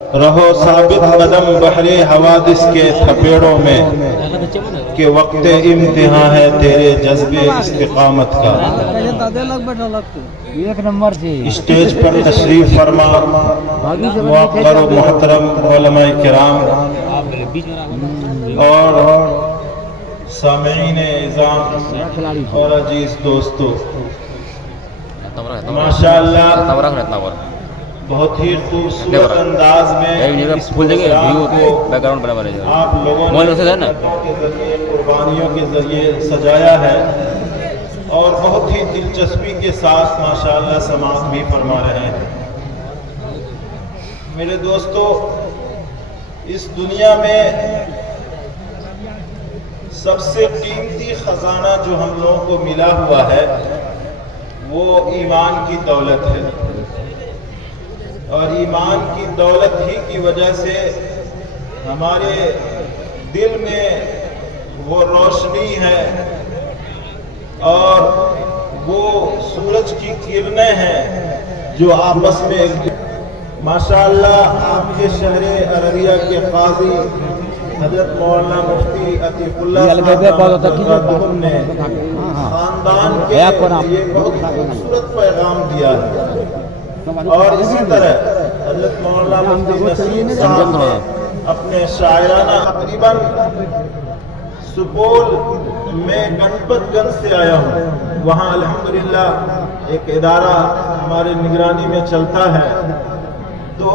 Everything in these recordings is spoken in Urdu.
رہو ثابت قدم بحری حوادث کے تھپیڑوں میں کہ وقت امتحان ہے تیرے جذبے استقامت کا۔ اسٹیج پر تشریف فرما موقر و محترم علماء کرام اور سامعین اعظام اور عزیز دوستو، ماشاءاللہ بہت ہی خوبصورت انداز میں اس پروگرام کو آپ لوگوں نے قربانیوں کے ذریعے سجایا ہے اور بہت ہی دلچسپی کے ساتھ ماشاءاللہ سماعت بھی فرما رہے ہیں۔ میرے دوستو، اس دنیا میں سب سے قیمتی خزانہ جو ہم لوگوں کو ملا ہوا ہے وہ ایمان کی دولت ہے، اور ایمان کی دولت ہی کی وجہ سے ہمارے دل میں وہ روشنی ہے اور وہ سورج کی کرنیں ہیں جو آپس میں ماشاءاللہ آپ کے شہر ارریہ کے قاضی حضرت مولانا مفتی عتیق اللہ صاحب نے خاندان کے لیے بہت خوبصورت پیغام دیا ہے، اور اسی طرح حضرت مولانا مفتی نسیم صاحب نے اپنے شاعرانہ تقریباً سپول میں گنپت گنج سے آیا ہوں، وہاں الحمدللہ ایک ادارہ ہمارے نگرانی میں چلتا ہے، تو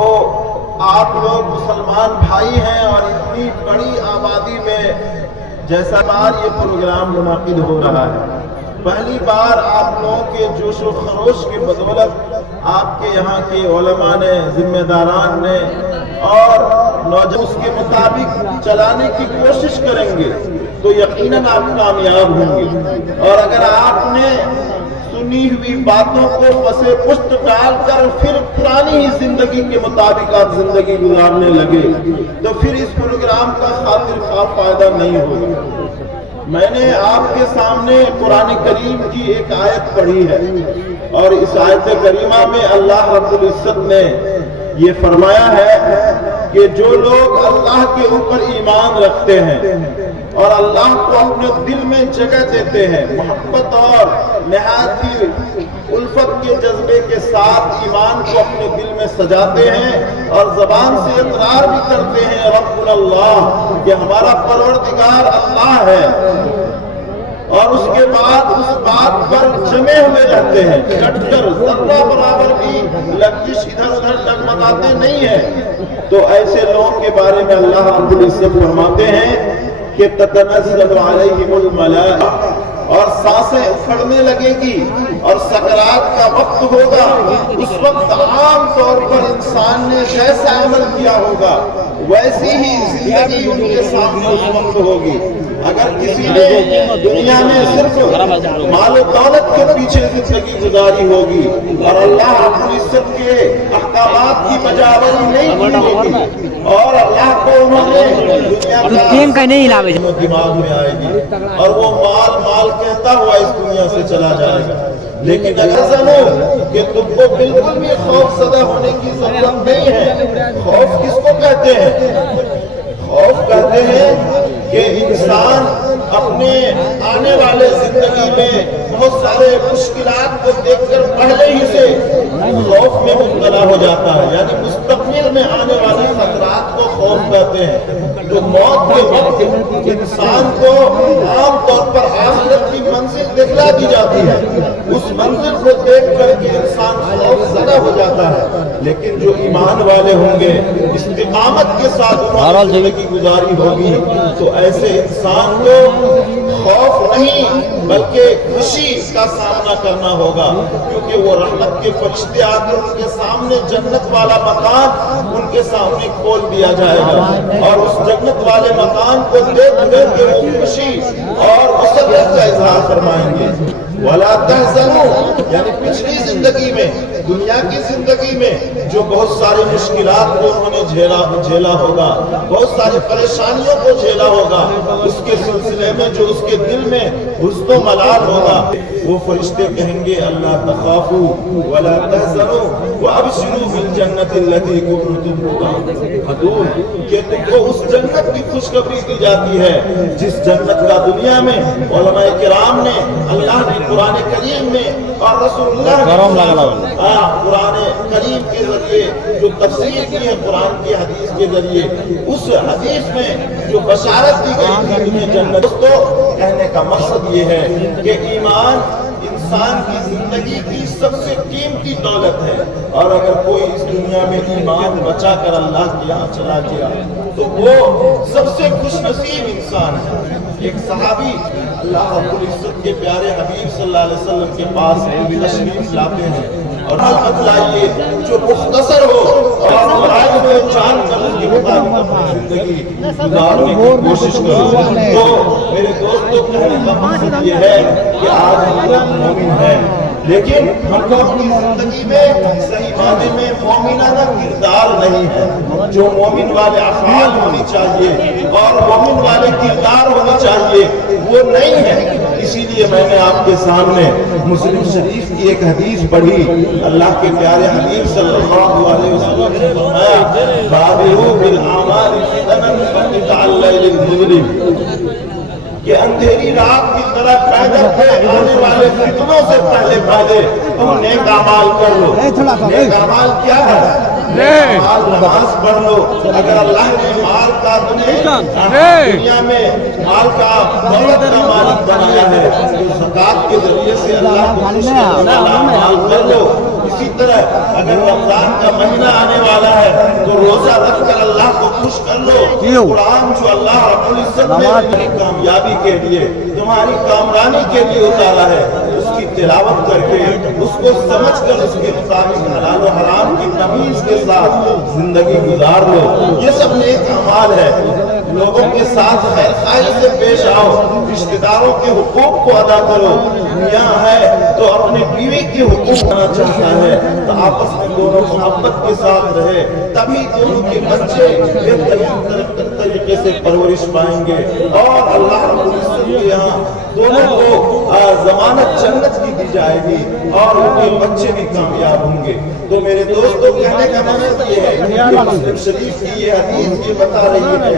آپ لوگ مسلمان بھائی ہیں اور اتنی بڑی آبادی میں جیسا بار یہ پروگرام منعقد ہو رہا ہے، پہلی بار آپ لوگوں کے جوش و خروش کی بدولت آپ کے یہاں کے علماء نے، ذمہ داران نے اور نوجوان اس کے مطابق چلانے کی کوشش کریں گے تو یقیناً آپ کامیاب ہوں گے، اور اگر آپ نے سنی ہوئی باتوں کو پسے پشت ڈال کر پھر پرانی ہی زندگی کے مطابق آپ زندگی گزارنے لگے تو پھر اس پروگرام کا خاطر خواہ فائدہ نہیں ہوگا۔ میں نے آپ کے سامنے قرآن کریم کی ایک آیت پڑھی ہے، اور اس آیت کریمہ میں اللہ رب العزت نے یہ فرمایا ہے کہ جو لوگ اللہ کے اوپر ایمان رکھتے ہیں اور اللہ کو اپنے دل میں جگہ دیتے ہیں، محبت اور نہایت ہی الفت کے جذبے کے ساتھ ایمان کو اپنے دل میں سجاتے ہیں اور زبان سے اقرار بھی کرتے ہیں ربنا اللہ، کہ ہمارا پروردگار اللہ ہے، اور اس کے بعد اس بات پر جمے ہوئے رہتے ہیں، ڈٹ کر ذرہ برابر بھی لغزش ادھر ادھر ڈگمگاتے نہیں ہیں، تو ایسے لوگوں کے بارے میں اللہ رب العزت فرماتے ہیں کہ تتنزل علیہم الملائکہ، اور سانسیں اکھڑنے لگے گی اور سکرات کا وقت ہوگا، اس وقت عام طور پر انسان نے جیسا عمل کیا ہوگا ویسی ہی زندگی ان کے سامنے اس وقت ہوگی۔ اگر کسی نے دنیا میں صرف مال و دولت کے پیچھے زندگی گزاری ہوگی اور اللہ رب العزت کے احکامات کی بجاوری نہیں کی ہوگی اور اللہ کو انہوں نے دنیا کا دماغ میں آئے گی اور وہ مال مال کہتا ہوا اس دنیا سے چلا جائے گا۔ لیکن اگر سنو کہ تم کو بالکل بھی خوف زدہ ہونے کی ضرورت نہیں ہے۔ خوف کس کو کہتے ہیں؟ خوف کہتے ہیں کہ انسان اپنے آنے والے زندگی میں بہت سارے مشکلات کو دیکھ کر پہلے ہی سے خوف میں مبتلا ہو جاتا ہے، یعنی مستقبل میں آنے والے خطرات کو خوف کہتے ہیں۔ تو موت کے وقت انسان کو عام طور پر آخرت کی منزل دکھلا دی جاتی ہے، اس منزل کو دیکھ کر کے انسان خوف زدہ ہو جاتا ہے، لیکن جو ایمان والے ہوں گے، استقامت کے ساتھ انہوں نے زندگی گزاری ہوگی، تو ایسے انسان کو خوف نہیں بلکہ خوشی کا سامنا کرنا ہوگا، کیونکہ وہ رحمت کے فرشتے آ کر ان کے سامنے جنت والا مکان ان کے سامنے کھول دیا جائے جائے گا اور اس جنت والے مکان کو دیکھ کر کے وہ خوشی اور مسرت کا اظہار فرمائیں گے. وَلَا تَحْزَنُوا یعنی پچھلی زندگی میں دنیا کی زندگی میں جو بہت ساری مشکلات کو انہوں نے جھیلا ہوگا, بہت ساری پریشانیوں کو جھیلا ہوگا, اس کے سلسلے میں جو اس کے دل میں حزن و ملال ہوگا, وہ فرشتے کہیں گے اللہ تخافوا ولا تحزنوا وابشروا بالجنة التي كنتم توعدون, کہ تم کو اس جنت کی خوشخبری دی جاتی ہے جس جنت کا دنیا میں علماء کرام نے, اللہ نے قرآن کریم میں اور رسول اللہ قرآن کریم کے ذریعے جو تفسیر کی ہے قرآن کی حدیث کے ذریعے, اس حدیث میں جو بشارت دی گئی تھی جنت. دوستو کہنے کا مقصد یہ ہے کہ ایمان انسان کی زندگی کی سب سے قیمتی دولت ہے, اور اگر کوئی اس دنیا میں ایمان بچا کر اللہ کے یہاں چلا گیا تو وہ سب سے خوش نصیب انسان ہے. ایک صحابی اللہ رب العزت کے پیارے حبیب صلی اللہ علیہ وسلم کے پاس تشریف لاتے ہیں اور بتلائیے جو مختصر ہو اور مرائد کو جان کر اس کے مطابق اپنی زندگی گزارنے کی کوشش کرو. تو میرے دوستوں کہنے کا مقصد یہ ہے کہ آج ہم لوگ مومن ہیں, لیکن ہم لوگ کی زندگی میں صحیح معنی میں مومنانہ کردار نہیں ہے. جو مومن والے افعال ہونی چاہیے اور مومن والے کردار ہونا چاہیے وہ نہیں ہے. اسی لیے میں نے آپ کے سامنے مسلم شریف کی ایک حدیث پڑھی. اللہ کے پیارے حبیب صلی اللہ علیہ وسلم نے فرمایا بادروا بالاعمال فتنا كالليل المظلم, کہ اندھیری رات کی طرح پیدل پہ آنے والے فتنوں سے پہلے تم نیک اعمال کر لو. نیک اعمال کیا ہے؟ نماز پڑھ لو. اگر اللہ نے مال کا دنیا میں مال کا دولت کا مالک بنایا ہے تو زکات کے ذریعے سے اللہ کو خوش کرنے والا مال کر لو. اسی طرح اگر رمضان کا مہینہ آنے والا ہے تو روزہ رکھ کر اللہ کو خوش کر لو. قرآن جو اللہ رب العزت نے تمہاری کامیابی کے لیے, تمہاری کامرانی کے لیے اتارا ہے, اس کی تلاوت کر کے اس کو سمجھ کر اس کے مطابق حلال و حرام کی تمیز کے ساتھ زندگی گزار لو. یہ سب نیک اعمال ہے. لوگوں کے ساتھ خیر خواہی سے پیش آؤ, رشتہ داروں کے حقوق کو ادا کرو. میاں ہے تو اپنے بیوی کے حقوق کرنا چاہتا ہے تو آپس میں دونوں محبت کے ساتھ رہے, تبھی دونوں کے بچے بہترین طریقے سے پرورش پائیں گے اور اللہ رب العزت کے یہاں دونوں کو ضمانت جنت کی دی جائے گی اور ان کے بچے بھی کامیاب ہوں گے. تو میرے دوستوں کہنے کا مقصد یہ ہے کہ مسلم شریف کی یہ حدیث یہ بتا رہی ہے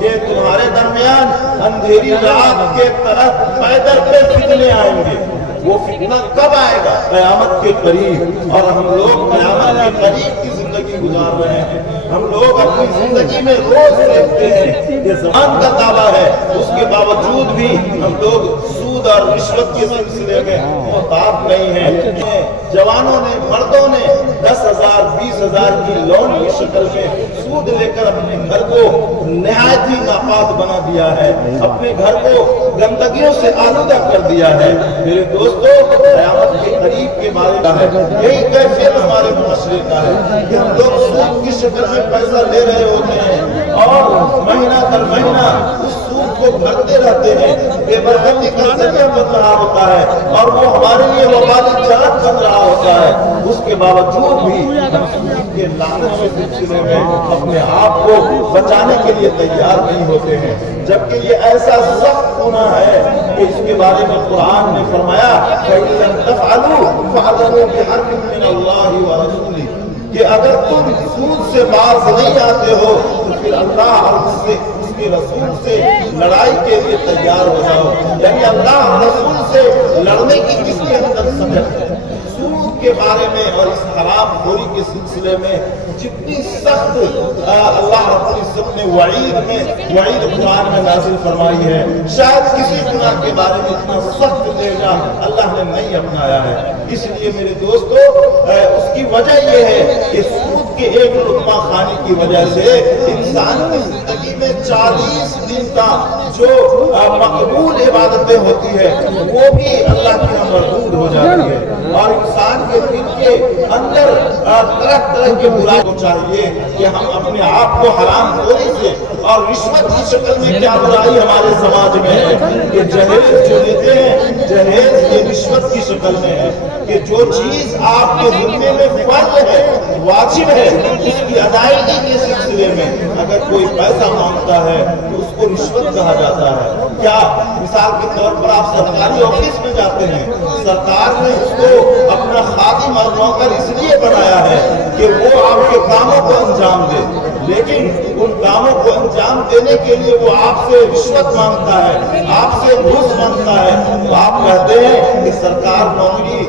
کہ تمہارے درمیان اندھیری رات کے طرف پیدل پہ فتنے آئیں گے. وہ فتنہ کب آئے گا؟ قیامت کے قریب. اور ہم لوگ قیامت کے قریب کی زندگی گزار رہے ہیں. ہم لوگ اپنی زندگی میں روز دیکھتے ہیں یہ زمان کا دعویٰ ہے, اس کے باوجود بھی ہم لوگ سود اور رشوت کے سلسلے میں محتاط نہیں ہیں. جوانوں نے, مردوں نے 10,000 20,000 کی لون کی شکل میں سود لے کر اپنے گھر کو نہایت ہی ناپاک بنا دیا ہے, اپنے گھر کو گندگیوں سے آلودہ کر دیا ہے. میرے دوستو قیامت کے قریب کے بارے میں ہے, یہی کیفیت ہمارے معاشرے کا ہے کہ ہم لوگ سود کی شکل میں پیسہ لے رہے ہوتے ہیں اور مہینہ در مہینہ اس سود کو بھرتے رہتے ہیں. بے برکتی کا ذریعہ بن رہا ہوتا ہے اور وہ ہمارے لیے وبالی جہت بن رہا ہوتا ہے. اس کے باوجود بھی ہم سود کے لعنت کے سلسلے میں اپنے آپ کو بچانے کے لیے تیار نہیں ہوتے ہیں, جبکہ یہ ایسا سخت گناہ ہے کہ اس کے بارے میں قرآن نے فرمایا فَإِن لَمْ تَفْعَلُوا فَاعْلَمُوا بِحَرْبٍ مِّنَ اللَّهِ وَرَسُولِهِ, کہ اگر تم سود سے باز نہیں آتے ہو تو پھر اللہ اور اس کے رسول سے لڑائی کے لیے تیار ہو جاؤ. یعنی اللہ اور رسول سے لڑنے کی کس کے اندر سمجھ ہے. سود کے بارے میں اور اس حرام خوری کے سلسلے میں جتنی سخت اللہ رب العزت نے وعید قرآن میں نازل فرمائی ہے, شاید کسی گناہ کے بارے میں اتنا سخت لہجہ اللہ نے نہیں اپنایا ہے. اس لیے میرے دوستو اس کی وجہ یہ ہے کہ سود کے ایک لقمہ کھانے کی وجہ سے انسان کی زندگی میں 40 دن کا جو مقبول عبادتیں ہوتی ہے وہ بھی اللہ کی یہاں مردود ہو جاتی ہے، اور انسان کے دل کے اندر طرح طرح کے برائی کو چاہیے کہ ہم اپنے آپ کو حرام خوری سے اور رشوت کی شکل میں کیا برائی ہمارے سماج میں ہے کہ جہیز جو لیتے ہیں، جہیز یہ رشوت کی شکل میں ہے کہ جو چیز آپ کے ذمے میں فرض ہے، واجب ہے، اس کی ادائیگی کے سلسلے میں اگر کوئی پیسہ مانگتا ہے تو اس کو رشوت کہا جاتا ہے۔ کیا مثال کے طور پر آپ سرکاری آفس میں جاتے ہیں، سرکار نے اس کو اپنا خادم اور نوکر اس لیے بنایا ہے کہ وہ آپ کے کاموں کو انجام دے، لیکن ان کاموں کو انجام دینے کے لیے وہ آپ سے رشوت مانگتا ہے، آپ سے گھوس مانگتا ہے، تو آپ کہتے ہیں کہ سرکار نوکری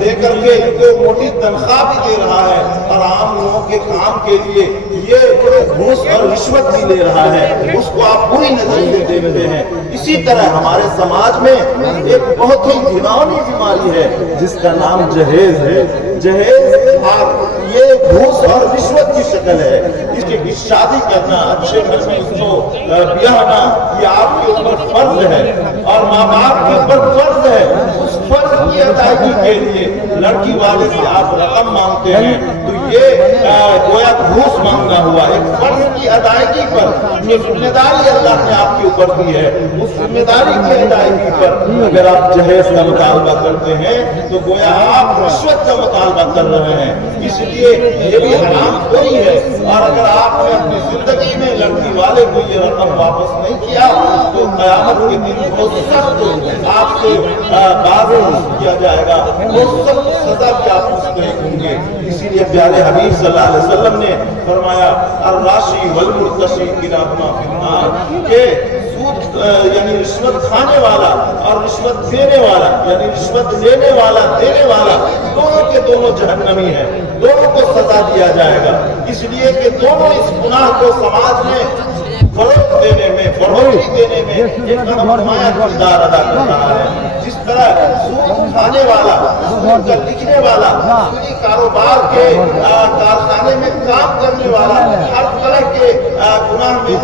دے کر کے ان کو موٹی تنخواہ بھی دے رہا ہے اور عام لوگوں کے کام کے لیے یہ گھوس اور رشوت بھی لے رہا ہے، اس کو آپ بری نظر سے دیکھتے ہیں۔ اسی طرح ہمارے سماج میں ایک بہت ہی گھناؤنی بیماری ہے جس کا نام جہیز ہے۔ جہیز یہ گھوس اور رشوت کی شکل ہے۔ اس کی شادی کرنا، اچھے گھر میں اس کو بیاہنا، یہ آپ کے اوپر فرض ہے اور ماں باپ کے اوپر فرض ہے۔ اس فرض کی ادائیگی کے لیے لڑکی والے سے آپ رقم مانگتے ہیں تو یہ گویا گھوس مانگنا ہوا۔ ایک فرض کی ادائیگی پر جو ذمہ داری اللہ نے آپ کے اوپر دی ہے، اس ذمہ داری کی ادائیگی پر اگر آپ جہیز کا مطالبہ کرتے ہیں تو گویا آپ رشوت کا مطالبہ کر رہے ہیں۔ اس لیے یہ بھی حرام خوری ہے، اور اگر آپ نے اپنی زندگی میں لڑکی والے کو یہ رقم واپس نہیں کیا تو قیامت کے دن بہت سخت آپ سے بات کیا جائے گا، بہت سخت سزا بھی آپ مستحق ہوں گے۔ اسی لیے پیارے حبیب صلی اللہ علیہ وسلم نے فرمایا الراشی والمرتشی کلاہما فی النار، کہ سود یعنی رشوت کھانے والا اور رشوت دینے والا یعنی رشوت لینے والا دینے والا دونوں کے دونوں جہنمی ہیں، دونوں کو سزا دیا جائے گا، اس لیے کہ دونوں اس گناہ کو سماج میں فروغ دینے میں، بڑھوتری دینے میں ایک نمایاں کردار ادا کر رہا ہے۔ جس طرح سود کھانے والا، سود کا لکھنے والا، سودی کاروبار کے کارخانے میں کام کرنے والا، ہر طرح کے گناہ میں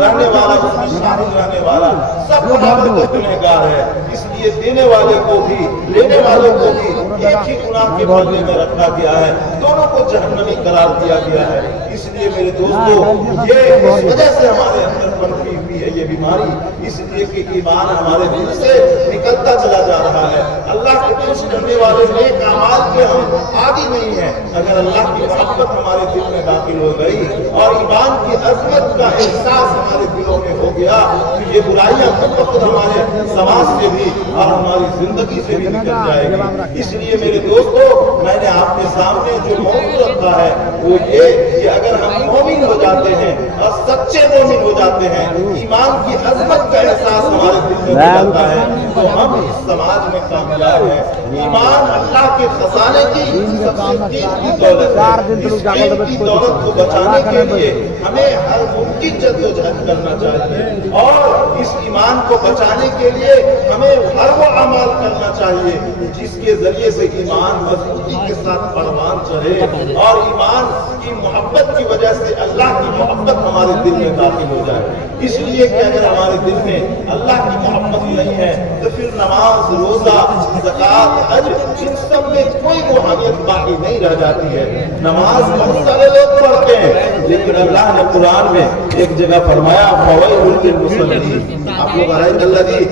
رہنے والا، اس میں شامل رہنے والا، سب برابر گنہگار ہے۔ اس لیے دینے والے کو بھی لینے والوں کو بھی ایک ہی گناہ کے بدلے میں رکھا گیا ہے، دونوں کو جہنمی قرار دیا گیا ہے۔ اس لیے میرے دوستو، یہ اس وجہ سے ہمارے اندر پنپی ہوئی ہے یہ بیماری، اس لیے کہ ایمان ہمارے دل سے نکلتا چلا جا رہا ہے۔ اللہ کو خوش کرنے والے نیک اعمال کے ہم عادی نہیں ہیں۔ اگر اللہ کی محبت ہمارے دل میں داخل ہو گئی اور ایمان کی عظمت کا احساس ہمارے دلوں میں ہو گیا تو یہ برائیاں خود بخود ہمارے سماج سے بھی اور ہماری زندگی سے بھی نکل جائے گی۔ اس لیے میرے دوستو، میں نے آپ کے سامنے جو موضوع رکھا ہے وہ یہ کہ اگر ہم مومن ہو جاتے ہیں اور سچے مومن ہو جاتے ہیں، ایمان کی عظمت کا احساس ہمارے دل میں ہو جاتا ہے تو ہم اس سماج میں کامیاب ہیں۔ ایمان اللہ کے خزانے کی سب سے قیمتی دولت ہے۔ اس قیمتی دولت کو بچانے کے لیے ہمیں ہر ممکن جدوجہد کرنا چاہیے، اور اس ایمان کو بچانے کے لیے ہمیں ہر وہ عمل کرنا چاہیے جس کے ذریعے سے ایمان مضبوطی کے ساتھ پروان چڑھے اور ایمان کی محبت کی وجہ سے اللہ کی محبت ہمارے دل میں داخل ہو جائے۔ اس لیے کہ اگر ہمارے دل میں اللہ کی محبت نہیں ہے تو پھر نماز، روزہ، زکوٰۃ، حج، ان سب میں کوئی روحانیت باقی نہیں رہ جاتی ہے۔ نماز بہت سارے لوگ پڑھتے ہیں لیکن اللہ نے قرآن میں ایک جگہ فرمایا فویل للمصلین۔ آپ لوگ ارایت الذی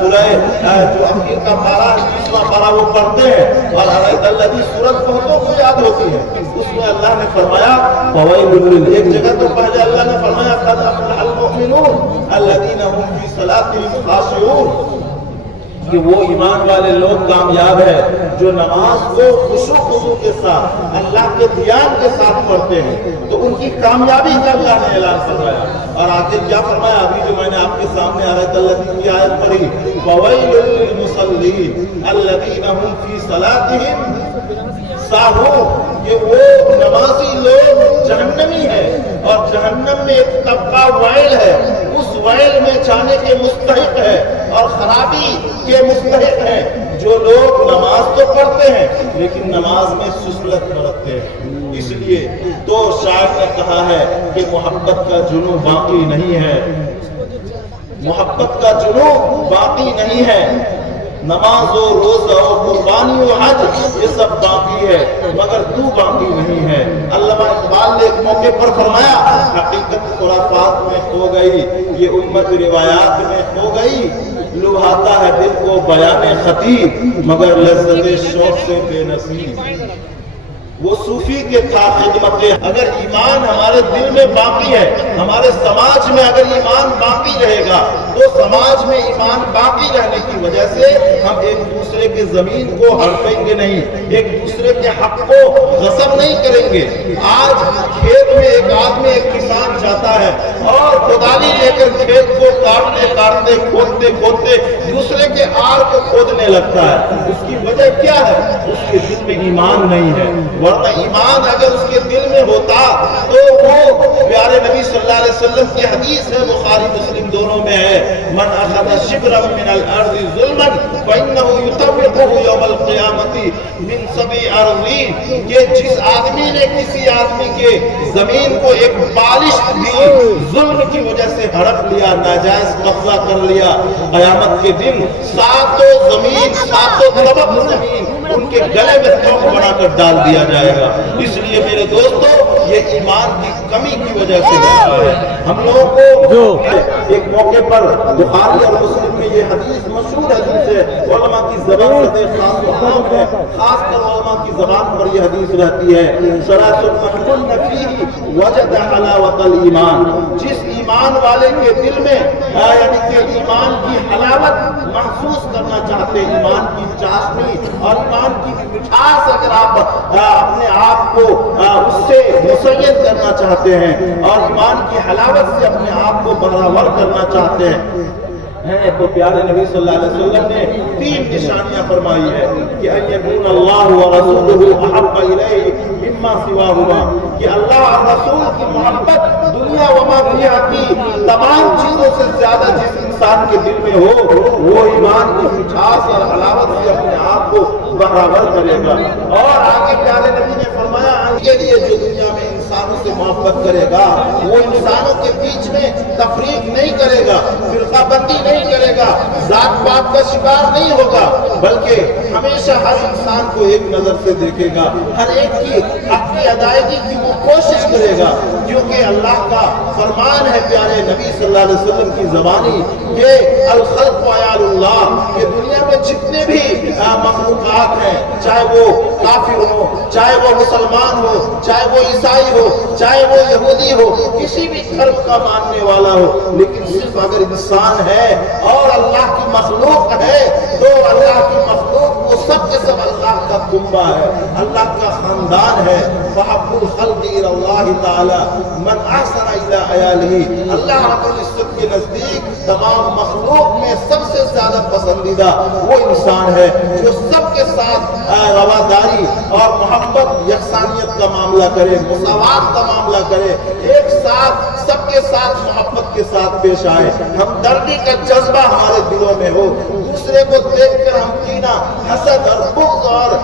سورہ جو اخیر کا پارہ 20واں پارہ وہ پڑھتے ہیں اور ارایت الذی سورت بہتوں کو یاد ہوتی ہے، اس میں اللہ نے فرمایا فویل، ایک جگہ تو پہلے اللہ نے فرمایا قد افلح المؤمنون الذین هم فی صلاتهم خاشعون، کہ وہ ایمان والے لوگ کامیاب ہیں جو نماز کو خشوع خضوع کے ساتھ اللہ کے دھیان کے ساتھ پڑھتے ہیں، تو ان کی کامیابی کا اللہ نے اعلان فرمایا۔ اور آگے کیا فرمایا؟ ابھی جو میں نے آپ کے سامنے آیت الذی کی آیت پڑھی فویل للمصلین الذین هم فی صلاتهم ساہون، کہ وہ نمازی لوگ جہنمی ہے اور جہنم میں ایک طبقہ وائل ہے، اس وائل میں جانے کے مستحق ہے اور خرابی کے مستحق ہیں جو لوگ نماز تو پڑھتے ہیں لیکن نماز میں سسلت برتتے ہیں۔ اس لیے تو شاعر نے کہا ہے کہ محبت کا جنون باقی نہیں ہے، محبت کا جنون باقی نہیں ہے، نماز و روزہ و قربانی و حج یہ سب باقی ہے مگر تو باقی نہیں ہے۔ علامہ اقبال نے ایک موقع پر فرمایا حقیقت خرافات میں کھو گئی، یہ امت روایات میں کھو گئی، لبھاتا ہے دل کو بیان خطیب مگر لذت شوق سے بے نصیب۔ وہ صوفی کے تھا خدمت، اگر ایمان ہمارے دل میں باقی ہے، ہمارے سماج میں اگر ایمان باقی رہے گا تو سماج میں ایمان باقی رہنے کی وجہ سے ہم ایک دوسرے کے زمین کو ہڑپیں گے نہیں، ایک دوسرے کے حق کو غصب نہیں کریں گے۔ آج کھیت میں ایک آدمی ایک کسان جاتا ہے اور کدالی لے کر کھیت کو کاٹتے کاٹتے کھودتے کھودتے دوسرے کے آر کو کھودنے لگتا ہے، اس کی وجہ کیا ہے؟ اس کے دل میں ایمان نہیں ہے، ورنہ ایمان اگر اس کے دل میں ہوتا تو وہ پیارے نبی صلی اللہ علیہ وسلم کی حدیث ہے، بخاری مسلم دونوں میں ہے، من اخذ شبرا من الارض ظلما فانه يطوقه يوم القیامت من 7 اراضین، کہ جس آدمی نے کسی آدمی کے زمین کو ایک بالش بھی ظلم کی وجہ سے ہڑپ لیا، ناجائز قبضہ کر لیا، قیامت کے دن 7 زمین 7 طبق زمین ان کے گلے میں توق بنا کر ڈال دیا جائے گا۔ اس لیے میرے دوستو یہ ایمان کی کمی کی وجہ سے ہوتا ہے۔ ہم لوگوں کو ایک موقع پر بخاری اور مسلم میں یہ حدیث مشہور حدیث ہے، علماء کی زبان سے خاص عام ہے، خاص کر علماء کی زبان پر یہ حدیث رہتی ہے، ثلاث من کن فیہ وجد حلاوت الایمان، جس ایمان والے کے دل میں یعنی کہ ایمان کی حلاوت محسوس کرنا چاہتے ہیں، ایمان کی چاشنی اور ایمان کی مٹھاس اگر آپ اپنے آپ کو اس سے مسید کرنا چاہتے ہیں اور ایمان کی حلاوت سے اپنے آپ کو برابر کرنا چاہتے ہیں تو پیارے نبی صلی اللہ علیہ وسلم نے 3 نشانیاں فرمائی ہے کہ ان یکون اللہ ورسولہ احب الیہ مما سواہما، کہ اللہ اور رسول کی محبت دنیا وما فیہا کی تمام چیزوں سے زیادہ جس انسان کے دل میں ہو وہ ایمان کی مٹھاس اور حلاوت سے اپنے آپ کو برابر کرے گا۔ اور آگے پیارے نبی نے فرمایا ان کے لیے جو دنیا میں انسانوں سے محبت کرے گا وہ انسانوں کے بیچ میں تفریق نہیں کرے گا، فرقہ بندی نہیں کرے گا، ذات پات کا شکار نہیں ہوگا، بلکہ ہمیشہ ہر انسان کو ایک نظر سے دیکھے گا، ہر ایک کی حق کی ادائیگی کی وہ کوشش کرے گا، کیونکہ اللہ کا فرمان ہے پیارے نبی صلی اللہ علیہ وسلم کی زبانی کہ الخلق عیال اللہ، کہ دنیا میں جتنے بھی مخلوقات ہیں چاہے وہ کافر ہو، چاہے وہ مسلمان ہو، چاہے وہ عیسائی ہو، چاہے وہ یہودی ہو، کسی بھی دھرم کا ماننے والا ہو، لیکن صرف اگر انسان ہے اور اللہ کی مخلوق ہے تو اللہ کی مخلوق وہ سب کے سب اللہ کا کنبہ ہے، اللہ کا خاندان ہے۔ فحب الخلق الی اللہ تعالی من احسن الی عیالہ، اللہ رب العزت کے نزدیک تمام مخلوق میں سب سے زیادہ پسندیدہ وہ انسان ہے جو سب کے ساتھ رواداری اور محبت یکسانیت کا معاملہ کرے، مساوات کا معاملہ کرے، ایک ساتھ سب کے ساتھ محبت کے ساتھ پیش آئے، ہمدردی کا جذبہ ہمارے دلوں میں ہو، دوسرے کو دیکھ کر ہم کینہ، حسد اور بغض اور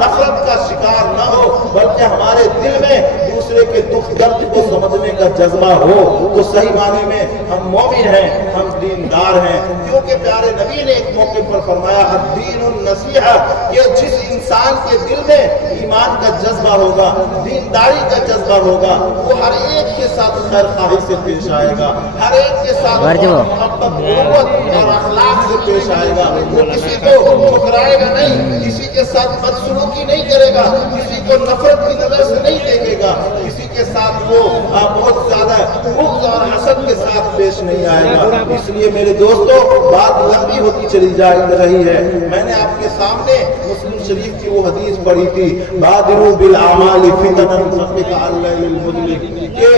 نفرت کا شکار نہ ہو، بلکہ ہمارے دل میں دوسرے کے دکھ درد کو سمجھنے کا جذبہ ہو، تو صحیح معنی میں ہم مومن ہیں، ہم دیندار ہیں، کیونکہ پیارے نبی نے ایک موقع پر فرمایا الدین النصیحہ، کہ جس انسان کے دل میں ایمان کا جذبہ ہوگا، دینداری کا جذبہ ہوگا، وہ ہر ایک کے ساتھ خیر خواہی سے پیش آئے گا، ہر ایک کے ساتھ محبت اور اخلاق سے پیش آئے گا، وہ کسی کو ٹھکرائے گا نہیں، کسی کے ساتھ بدسلوکی نہیں کرے گا، کسی کو نفرت کی نظر سے نہیں دیکھے گا، کسی کے ساتھ وہ بہت زیادہ بغض اور حسد کے ساتھ پیش نہیں آئے گا۔ اس لیے میرے دوستو بات لمبی ہوتی چلی جا رہی ہے، میں نے آپ کے سامنے مسلم شریف کی وہ حدیث پڑھی تھی بادروا بالاعمال فتنا فقطع الليل المظلم، کہ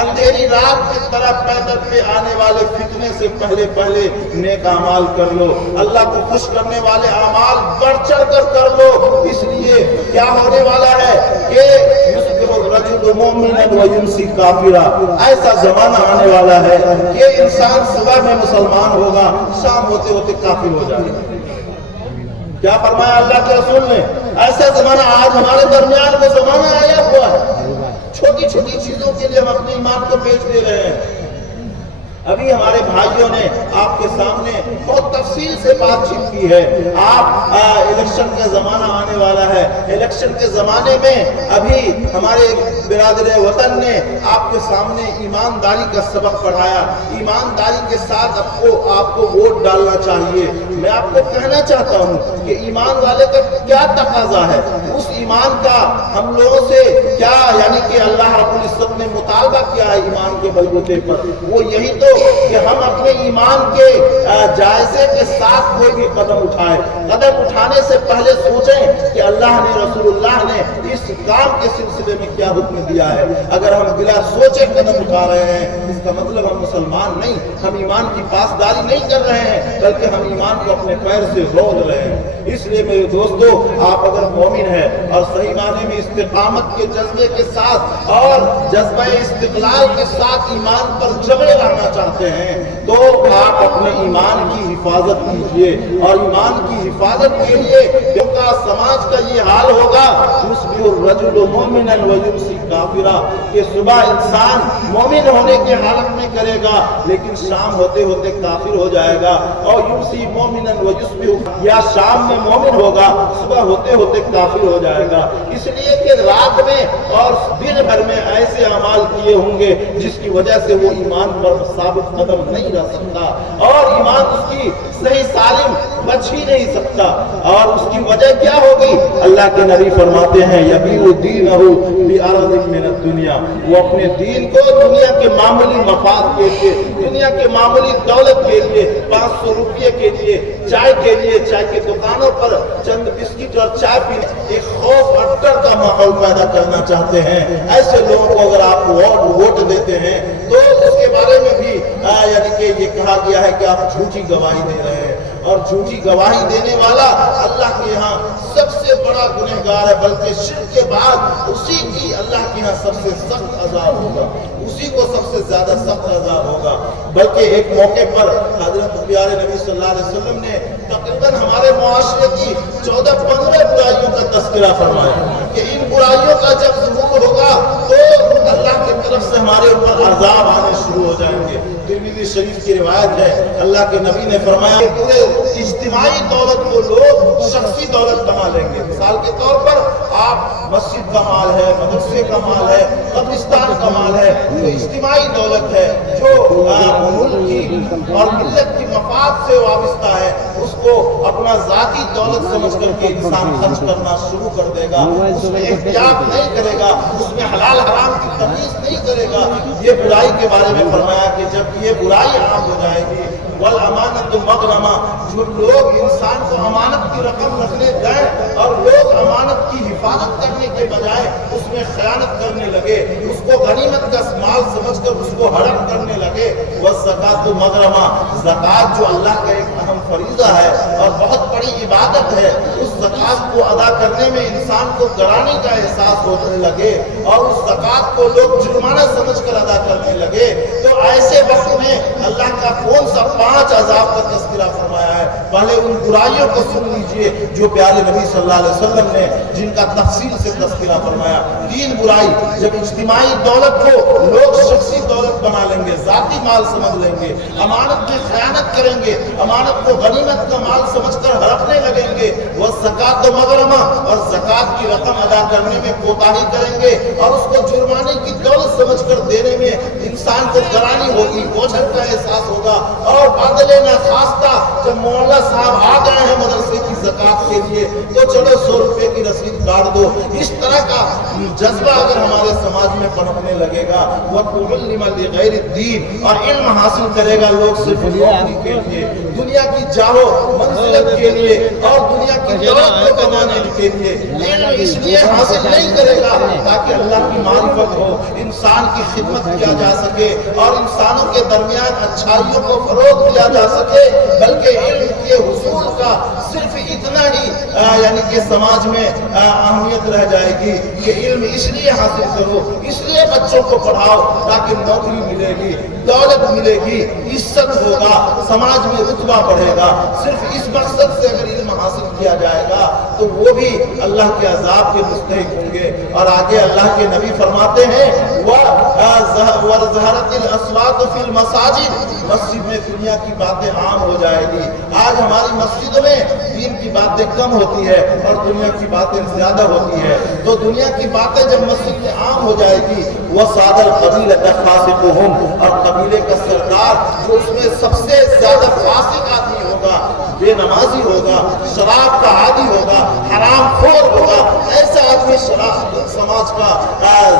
اندھیری رات کی طرف پیدل پہ آنے والے فتنے سے پہلے پہلے نیک اعمال کر لو، اللہ کو خوش کرنے والے اعمال بڑھ چڑھ کر کر لو۔ اس لیے کیا ہونے والا ہے کہ یصبح الرجل الرجل مؤمنا ويمسي کافرا، ایسا زمانہ آنے والا ہے کہ انسان صبح میں مسلمان ہوگا، شام ہوتے ہوتے کافر ہو جائے گا۔ کیا فرمایا اللہ کے رسول نے؟ ایسا زمانہ آج ہمارے درمیان میں زمانہ آیا ہوا ہے، چھوٹی چھوٹی چیزوں کے لیے ہم اپنے ایمان کو بیچ دے رہے ہیں۔ ابھی ہمارے بھائیوں نے آپ کے سامنے بہت تفصیل سے بات چیت کی ہے۔ آپ الیکشن کا زمانہ آنے والا ہے، الیکشن کے زمانے میں ابھی ہمارے برادر وطن نے آپ کے سامنے ایمانداری کا سبق پڑھایا۔ ایمانداری کے ساتھ آپ کو ووٹ ڈالنا چاہیے۔ میں آپ کو کہنا چاہتا ہوں کہ ایمان والے کا کیا تقاضا ہے، اس ایمان کا ہم لوگوں سے کیا یعنی کہ اللہ رب العزت نے مطالبہ کیا ہے ایمان کے بلبوتے پر، وہ یہی تو کہ ہم اپنے ایمان کے جائزے کے ساتھ کوئی بھی قدم اٹھائے۔ قدم اٹھانے سے پہلے سوچیں کہ اللہ نے، رسول اللہ نے اس کام کے سلسلے میں کیا حکم دیا ہے۔ اگر ہم بلا سوچے قدم اٹھا رہے ہیں، اس کا مطلب ہم مسلمان نہیں، ہم ایمان کی پاسداری نہیں کر رہے ہیں، بلکہ ہم ایمان کو اپنے پیر سے رود رہے ہیں۔ اس لیے میرے دوستو، آپ اگر مومن ہیں اور صحیح معنی میں استقامت کے جذبے کے ساتھ اور جذبہ استقلال کے ساتھ ایمان پر جمے رہنا چاہتے ہیں، تو آپ اپنے ایمان کی حفاظت کیجئے، اور ایمان کی حفاظت کے لیے جب کا سماج کا یہ حال ہوگا، یصبح الرجل مؤمنا ویمسی کافرا، کہ صبح انسان مومن ہونے کے حالت میں کرے گا لیکن شام ہوتے ہوتے کافر ہو جائے گا، اور یمسی مؤمنا ویصبح، یا شام میں مومن ہوگا صبح ہوتے ہوتے کافر ہو جائے گا۔ اس لیے کہ رات میں اور دن بھر میں ایسے اعمال کیے ہوں گے جس کی وجہ سے وہ ایمان پر ثابت قدم نہیں رہ سکتا، اور ایمان اس کی صحیح سالم بچ ہی نہیں سکتا۔ اور اس کی وجہ کیا ہوگی؟ اللہ کے نبی فرماتے ہیں یبیع دینہ بعرض من الدنیا، وہ اپنے دین کو دنیا کے معمولی مفاد کے لیے، دنیا کے معمولی دولت کے لیے، 500 روپے کے لیے، چائے کے لیے، چائے کی دکانوں پر چند بسکٹ اور چائے پی، ایک خوف اور ڈر کا ماحول پیدا کرنا چاہتے ہیں۔ ایسے لوگوں کو اگر آپ ووٹ دیتے ہیں تو اس کے بارے میں بھی یعنی کہ یہ کہا گیا ہے کہ آپ جھوٹی گواہی دے رہے ہیں، اور جھوٹی گواہی دینے والا اللہ کے ہاں سب سے بڑا گنہگار ہے، بلکہ شرک کے بعد اسی کی اللہ کے ہاں سب سے سخت عذاب ہوگا، اسی کو سب سے زیادہ سخت عذاب ہوگا۔ بلکہ ایک موقع پر حضرت پیارے نبی صلی اللہ علیہ وسلم نے تقریباً ہمارے معاشرے کی 14-15 برائیوں کا تذکرہ فرمایا کہ ان برائیوں کا جب ظہور ہوگا تو اللہ کی طرف سے ہمارے اوپر عذاب آنے شروع ہو جائیں گے۔ ترمذی شریف کی روایت ہے، اللہ کے نبی نے فرمایا کہ پورے اجتماعی دولت کو لوگ شخصی دولت بنا لیں گے۔ مثال کے طور پر آپ مسجد کا مال ہے، مدرسے کا مال ہے، قبرستان کا مال ہے، جو اجتماعی دولت ہے، جو ملک کی اور ملت کی مفاد سے وابستہ ہے، اس کو اپنا ذاتی دولت سمجھ کر کے انسان خرچ کرنا شروع کر دے گا، اس میں احتیاط نہیں کرے گا، اس میں حلال حرام کی تمیز نہیں کرے گا۔ یہ برائی کے بارے میں فرمایا کہ جب یہ برائی عام ہو جائے گی، والامانت مغرمہ، جو لوگ انسان کو امانت کی رقم رکھنے دیں اور لوگ امانت کی حفاظت کرنے کے بجائے اس میں خیانت کرنے لگے، اس کو غنیمت کا مال سمجھ کر اس کو ہڑپ کرنے لگے، والزکات مغرمہ، زکات جو اللہ کا ایک اہم فریضہ ہے اور بہت بڑی عبادت ہے، اس زکات کو ادا کرنے میں انسان کو گرانی کا احساس ہونے لگے اور اس زکات کو لوگ جرمانہ سمجھ کر ادا کرنے لگے، تو ایسے وقت میں اللہ کا کون سا 5 عذاب کا تذکرہ فرمایا ہے؟ پہلے ان برائیوں کو سن لیجئے جو پیارے نبی صلی اللہ علیہ وسلم نے جن کا تفصیل سے تذکرہ فرمایا۔ 3 برائی، جب اجتماعی دولت کو لوگ شخصی دولت بنا لیں گے، ذاتی مال سمجھ لیں گے، امانت میں خیانت کریں گے، امانت کو غنیمت کا مال سمجھ کر ہڑپنے لگیں گے، وہ زکات مغرمہ، اور زکات کی رقم ادا کرنے میں کوتاہی کریں گے اور اس کو جرمانے کی دولت سمجھ کر دینے میں انسان کو گرانی ہوگی، بوجھل کا احساس ہوگا، اور بادل ناخواستہ جب مولانا صاحب آ گئے ہیں مدرسے کی زکات کے لیے تو چلو 100 روپے کی رسید کاٹ دو۔ اس طرح کا جذبہ اگر ہمارے سماج میں پنپنے لگے گا، وَتُعَلِّمَ لِغَيْرِ الدِّينِ، اور علم حاصل کرے گا لوگ صرف نوکری کے لیے، دنیا کی جاہو منزلت کے لیے اور دنیا کی دولت کو کمانے کے لیے، علم اس لیے حاصل نہیں کرے گا تاکہ اللہ کی معرفت ہو، انسان کی کی خدمت کیا جا سکے اور انسانوں کے درمیان اچھائیوں کو فروغ دیا جا سکے، بلکہ علم کے حصول کا صرف اتنا ہی یعنی کہ سماج میں اہمیت رہ جائے گی کہ علم اس لیے حاصل کرو، اس لیے بچوں کو پڑھاؤ تاکہ نوکری ملے گی، دولت ملے گی، عزت ہوگا، سماج میں رتبہ بڑھے گا۔ صرف اس مقصد سے اگر علم حاصل کیا جائے گا تو وہ بھی اللہ کے عذاب کے مستحق ہوں گے۔ اور آگے اللہ کے نبی فرماتے ہیں وَظَهَرَتِ الْأَصْوَاتُ فِي الْمَسَاجِدِ، مسجد میں دنیا کی باتیں عام ہو جائے گی۔ آج ہماری مسجدوں میں دین کی باتیں کم ہوتی ہے اور دنیا کی باتیں زیادہ ہوتی ہے، تو دنیا کی باتیں جب مسجد میں عام ہو جائے گی، وَصَادَ الْقَبِيلَةَ فَاسِقُهُمْ، اور قبیلے کا سردار جو اس میں سب سے زیادہ فاسق آدمی ہوگا، بے نمازی ہوگا، شراب کا عادی ہوگا، حرام خور ہوگا، ایسا آدمی سماج کا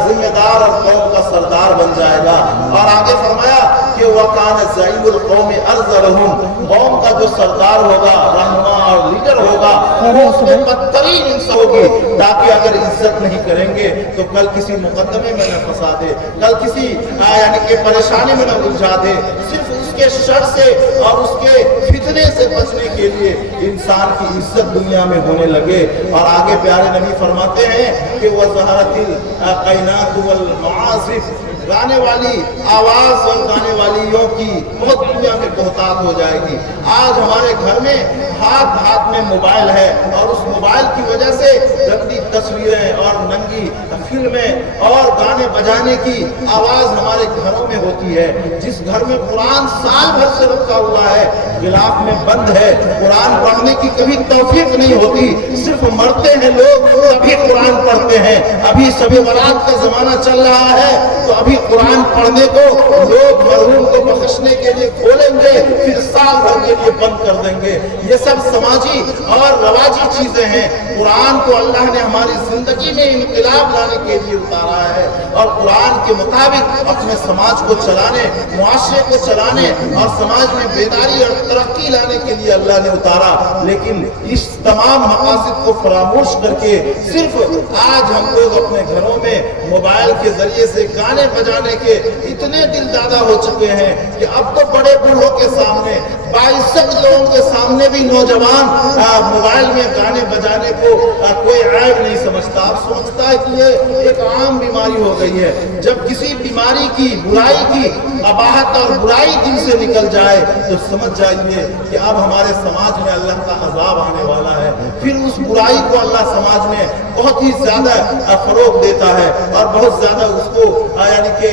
ذمہ دار اور قوم کا سردار بن جائے گا۔ اور آگے فرمایا کہ وَكَانَ زَعِيمُ الْقَوْمِ أَرْذَلَهُمْ، قوم کا جو سردار ہوگا، رہنما اور لیڈر ہوگا، وہ اس میں بدترین انسان ہوگی، تاکہ اگر عزت نہیں کریں گے تو کل کسی مقدمے میں نہ پھنسا دے، کل کسی یعنی کہ پریشانی میں نہ الجھا دے۔ صرف اس کے شر سے اور اس کے فتنے سے بچنے کے لیے انسان کی عزت دنیا میں ہونے لگے۔ اور آگے پیارے نبی فرماتے ہیں کہ وَظَهَرَتِ الْقَيْنَاتُ وَالْمَعَازِفُ، گانے والی آواز اور گانے والیوں کی بہت دنیا میں بہتات ہو جائے گی۔ آج ہمارے گھر میں ہاتھ میں موبائل ہے اور اس موبائل کی وجہ سے گندی تصویریں اور ننگی فلمیں اور گانے بجانے کی آواز ہمارے گھروں میں ہوتی ہے۔ جس گھر میں قرآن سال بھر سے رکھا ہوا ہے، غلاف میں بند ہے، قرآن پڑھنے کی کبھی توفیق نہیں ہوتی، صرف مرتے ہیں لوگ تبھی قرآن پڑھتے ہیں۔ ابھی شب برات کا زمانہ چل رہا ہے تو ابھی قرآن پڑھنے کو لوگ مرحوم کو بخشنے کے لیے کھولیں گے، پھر سال بھر کے لیے بند کر دیں گے۔ یہ سب سماجی اور رواجی چیزیں ہیں۔ قرآن کو اللہ نے ہماری زندگی میں انقلاب لانے کے لیے اتارا ہے، اور قرآن کے مطابق اپنے سماج کو چلانے، معاشرے کو چلانے اور سماج میں بیداری اور ترقی لانے کے لیے اللہ نے اتارا۔ لیکن اس تمام مقاصد کو فراموش کر کے صرف آج ہم لوگ اپنے گھروں میں موبائل کے ذریعے سے گانے بجانے کے اتنے دل دادا ہو چکے ہیں کہ اب تو بڑے بوڑھوں کے سامنے، 22 لوگوں کے سامنے بھی نوجوان موبائل میں گانے بجانے کو کوئی عیب نہیں سمجھتا۔ اب سمجھتا ہے کہ یہ ایک عام بیماری ہو گئی ہے۔ جب کسی بیماری کی، برائی کی قباحت اور برائی دل سے نکل جائے تو سمجھ جائیے کہ اب ہمارے سماج میں اللہ کا عذاب آنے والا ہے۔ پھر اس برائی کو اللہ سماج میں بہت ہی زیادہ فروغ دیتا ہے اور بہت زیادہ اس کو یعنی کہ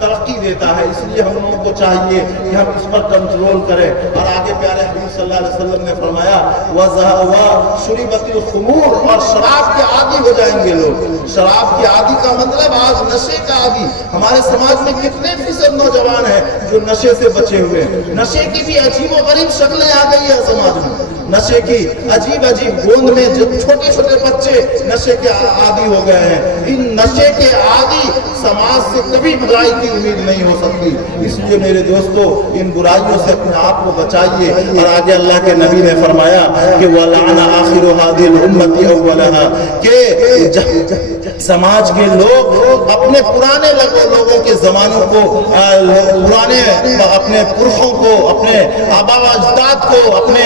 ترقی دیتا ہے۔ اس لیے ہم لوگوں کو چاہیے کہ ہم اس پر کنٹرول کریں۔ اور آگے پیارے حبیب صلی اللہ علیہ وسلم نے فرمایا وَشُرِبَتِ الْخُمُورُ، اور شراب کے عادی ہو جائیں گے لوگ۔ شراب کے عادی کا مطلب آج نشے کا عادی۔ ہمارے سماج میں کتنے فیصد نوجوان ہیں جو نشے سے بچے ہوئے ہیں۔ نشے کی بھی عجیب و غریب شکلیں آ گئی ہیں سماج میں، نشے کی عجیب گوند میں جو چھوٹے چھوٹے بچے نشے کے عادی ہو گئے ہیں۔ ان نشے کے عادی سماج سے کبھی بھلائی کی امید نہیں ہو سکتی۔ اس لیے میرے دوستو ان برائیوں سے اپنے آپ کو بچائیے۔ اور آگے اللہ کے نبی نے فرمایا کہ وَلَعَنَ آخِرُ هَذِهِ الْأُمَّةِ أَوَّلَهَا، کہ سماج کے لوگ اپنے پرانے لوگوں کے زمانوں کو، پرانے اپنے پرخوں کو، اپنے آبا و اجداد کو، اپنے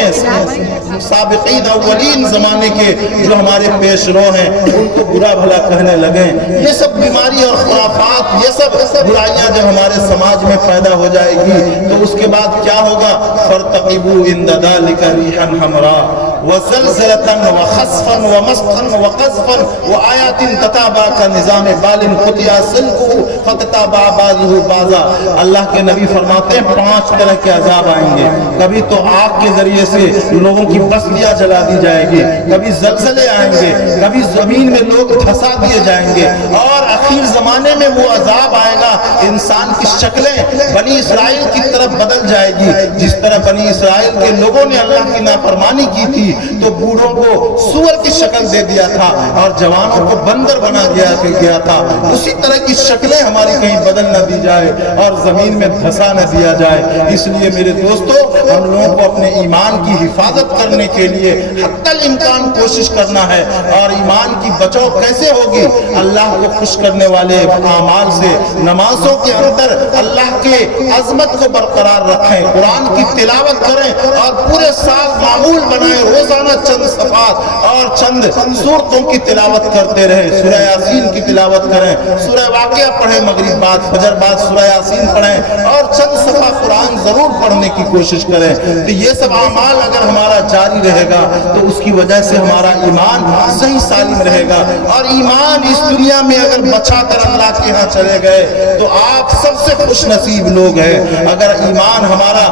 سابقین اولین زمانے کے جو ہمارے پیش رو ہیں ان کو برا بھلا کہنے لگے۔ یہ سب بیماری اور خرافات، یہ سب برائیاں جب ہمارے سماج میں پیدا ہو جائے گی تو اس کے بعد کیا ہوگا؟ فَارْتَقِبُوا إِنَّ ذَلِكَ رِيحًا حَمْرَاءَ وَزَلْزَلَةً وَخَسْفًا وَمَسْخًا وَقَذْفًا وَآيَاتٍ تَتَابَعَ كَنِظَامِ بَالٍ قُطِعَ سِلْكُهُ فَتَتَابَعَ بَعْضُهُ بَعْضًا۔ اللہ کے نبی فرماتے ہیں 5 طرح کے عذاب آئیں گے۔ کبھی تو آگ کے ذریعے سے لوگوں کی بستیاں جلا دی جائے گی، کبھی زلزلے آئیں گے، کبھی زمین میں لوگ دھسا دیے جائیں گے، اور آخر زمانے میں وہ عذاب آئے گا انسان کی شکلیں بنی اسرائیل کی طرف بدل جائے گی۔ جس طرح بنی اسرائیل کے لوگوں نے اللہ کی نافرمانی کی تھی تو بوڑھوں کو سور کی شکل دے دیا تھا اور جوانوں کو بندر بنا دیا تھا، اسی طرح کی شکلیں ہماری کہیں بدل نہ دی جائے اور زمین میں دھسا نہ دیا جائے۔ اس لیے میرے دوستو ہم لوگوں کو اپنے ایمان کی حفاظت کرنے کے لیے حتی الامکان کوشش کرنا ہے۔ اور ایمان کی بچاؤ کیسے ہوگی؟ اللہ کو خوش کرنے والے اعمال سے نمازوں کے اندر اللہ کے عظمت کو برقرار رکھیں، قرآن کی تلاوت کریں اور پورے سال معمول بنائیں، روزانہ چند صفحات اور چند سورتوں کی تلاوت کرتے رہیں، سورہ یاسین کی تلاوت کریں، سورہ واقعہ پڑھیں، مغرب بعد فجر بعد سورہ یاسین پڑھیں اور چند صفحہ قرآن ضرور پڑھنے کی کوشش کریں۔ تو یہ سب اعمال اگر ہمارا جاری رہے گا تو اس کی وجہ سے ہمارا ایمان صحیح سالم رہے گا، اور ایمان اس دنیا میں اگر بچا کر اللہ کے ہاں چلے گئے تو آپ سب سے خوش نصیب لوگ ہیں۔ اگر ایمان ہمارا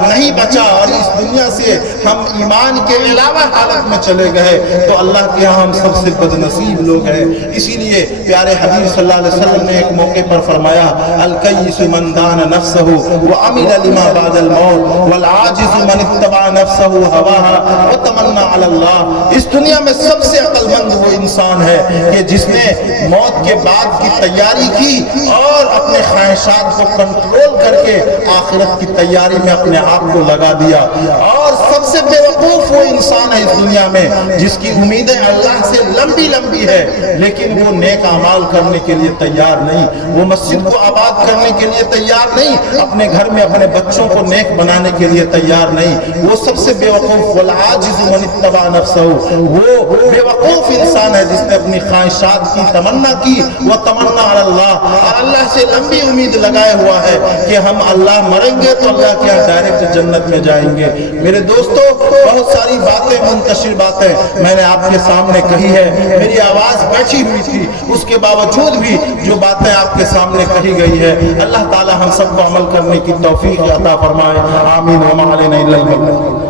نہیں بچا اور اس دنیا سے ہم ایمان کے علاوہ حالت میں چلے گئے تو اللہ کے ہاں ہم سب سے بد نصیب لوگ ہیں۔ اسی لیے پیارے حبیب صلی اللہ علیہ وسلم نے ایک موقع پر فرمایا، الکیس من دان نفسہ وعمل لما بعد الموت والعاجز من اتبع نفسہ ہواها وتمنى علی اللہ۔ اس دنیا میں سب سے عقل مند وہ انسان ہے کہ جس نے موت کے بعد کی تیاری کی اور اپنے خواہشات کو کنٹرول کر کے آخرت کی تیاری میں اپنے آپ کو لگا دیا، اور سب سے بے وقوف وہ انسان ہے اس دنیا میں جس کی امیدیں اللہ سے لمبی لمبی ہے لیکن وہ نیک اعمال کرنے کے لیے تیار نہیں، وہ مسجد کو آباد کرنے کے لیے تیار نہیں، اپنے گھر میں اپنے بچوں کو نیک بنانے کے لیے تیار نہیں۔ وہ سب سے بے وقوف والعاجز من اتبع نفسہ، وہ بے وقوف انسان ہے جس نے اپنی خواہشات کی تمنا کی، وہ تمنا علی اللہ، اور اللہ سے لمبی امید لگائے ہوا ہے کہ ہم اللہ مریں گے تو اللہ کے ڈائریکٹ جنت میں جائیں گے۔ میرے دوستو، بہت ساری باتیں منتشر باتیں میں نے آپ کے سامنے کہی ہے، میری آواز بیٹھی ہوئی تھی، اس کے باوجود بھی جو باتیں آپ کے سامنے کہی گئی ہے اللہ تعالی ہم سب کو عمل کرنے کی توفیق عطا فرمائے، آمین۔ وما علینا الا البلاغ۔